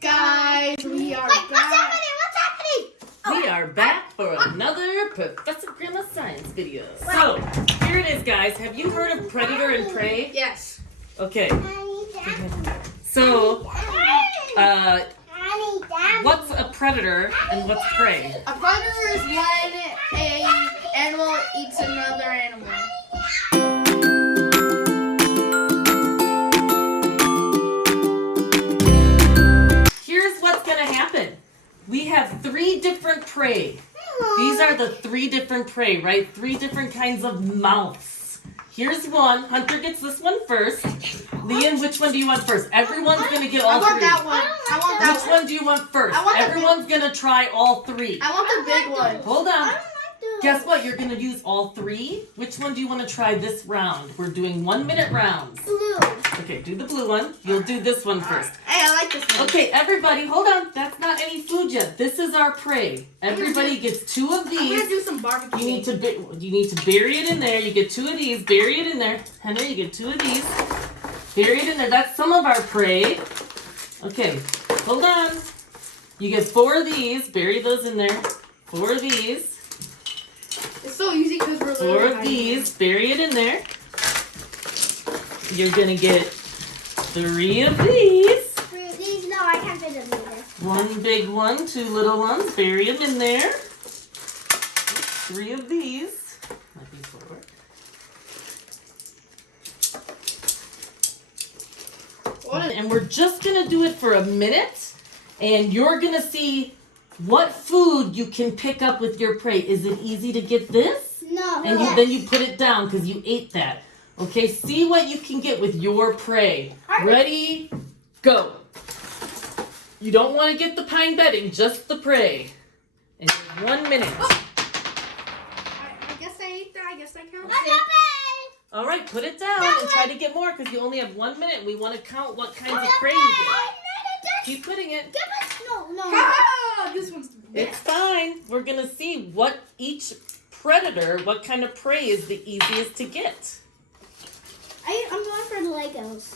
guys? We are back. What's happening? We are back for another Professor Grandma Science video. So, here it is, guys. Have you heard of predator and prey? Yes. Okay. So, what's a predator and what's prey? A predator is when an animal eats another animal. Here's what's going to happen. We have 3 different prey. These are the 3 different prey, right? 3 different kinds of mouths. Here's one. Hunter gets this one first. Liam, which one do you want first? Everyone's going to get all 3. I want that one. I want that Which one do you want first? I want the Everyone's going to try all 3. I want the big one. Hold on. Guess what? You're going to use all 3. Which one do you want to try this round? We're doing 1-minute rounds. Blue. Okay, do the blue one. You'll do this one first. Hey, I like this one. Okay, everybody, hold on. That's not any food yet. This is our prey. Everybody gets 2 of I'm gonna these. do some barbecue. You need to bury it in there. You get 2 of these. Bury it in there. Henry, you get 2 of these. Bury it in there. That's some of our prey. Okay, hold on. You get 4 of these. Bury those in there. 4 of these. It's so easy because we're 4 of these. Bury it in there. You're gonna get 3 of these. These, no, I can't fit them either. 1 big one, 2 little ones. Bury them in there. 3 of these. Might be 4. And we're just gonna do it for a minute, and you're gonna see what food you can pick up with your prey. Is it easy to get this? No. And then you put it down because you ate that. Okay, see what you can get with your prey. Ready, go. You don't want to get the pine bedding, just the prey. And 1 minute. I guess I ate that. I guess I count. All right, put it down and try to get more because you only have 1 minute. We want to count what kinds of prey you get. Keep putting it. No. Ah, this one's the It's fine. We're going to see what each predator, what kind of prey is the easiest to get. I'm going for the Legos.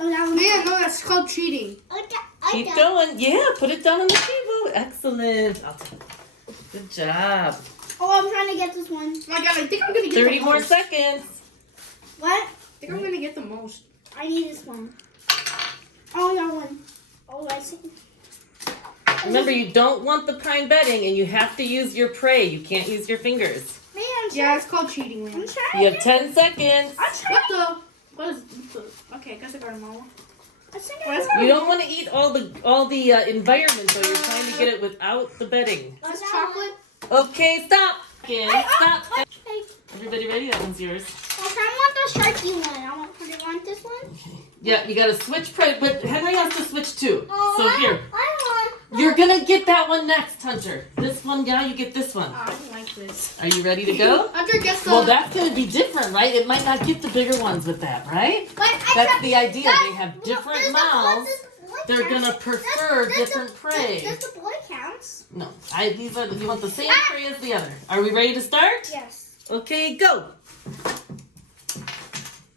Oh, that one's Man, no, that's called cheating. Keep going. Yeah, put it down on the table. Excellent. Good job. Oh, I'm trying to get this one. Oh my God, I think I'm gonna get 30 the more most. seconds. What? I think I'm gonna get the most. I need this one. Oh, that one. Oh, I see. Remember, you don't want the pine bedding, and you have to use your prey. You can't use your fingers. Man, I'm Yeah, it's called cheating. Man. I'm trying. You have 10 seconds. What is the? Okay, I guess I got them all. You don't want to eat all the environment, though. You're trying to get it without the bedding. That's chocolate. Okay, stop. Again, stop. Hey, Everybody ready? That one's yours. I want the sharky one. Do you want this one? Yeah, you got to switch prey, but Henry has to switch too. So here, I want. you're gonna get that one next, Hunter. This one, yeah, you get this one. Oh, I don't like this. Are you ready to go? Hunter gets the. Well, that's gonna be different, right? It might not get the bigger ones with that, right? That's the idea. They have different mouths. They're gonna prefer different prey. Does the boy counts? No, you want the same prey as the other. Are we ready to start? Yes. Okay, go.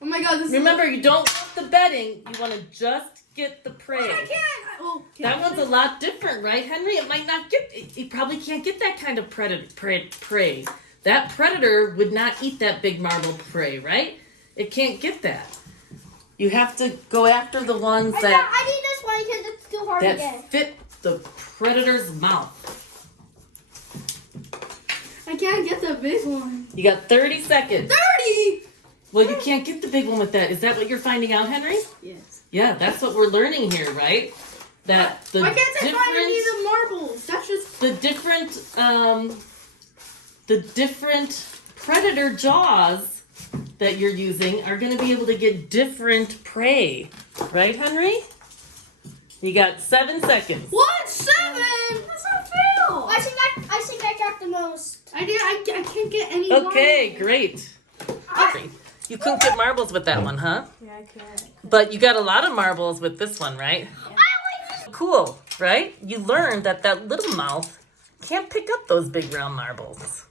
Oh my God, this Remember, you don't want the bedding. You want to just get the prey. I can't. Oh, That one's a lot different, right, Henry? It might not get. You probably can't get that kind of prey. That predator would not eat that big marble prey, right? It can't get that. You have to go after the ones I need this one because it's too hard to get. fit the predator's mouth. I can't get the big one. You got 30 seconds. 30. Well, you can't get the big one with that. Is that what you're finding out, Henry? Yes. Yeah, that's what we're learning here, right? That the Why can't I find any of different, the marbles? That's just. the different predator jaws that you're using are going to be able to get different prey, right, Henry? You got 7 seconds. What? 7? That's not fair. I think I got the most. I can't get any. Okay, marbles. great. You couldn't get marbles with that one, huh? Yeah, I can't. But you got a lot of marbles with this one, right? Cool, right? You learned that little mouth can't pick up those big round marbles.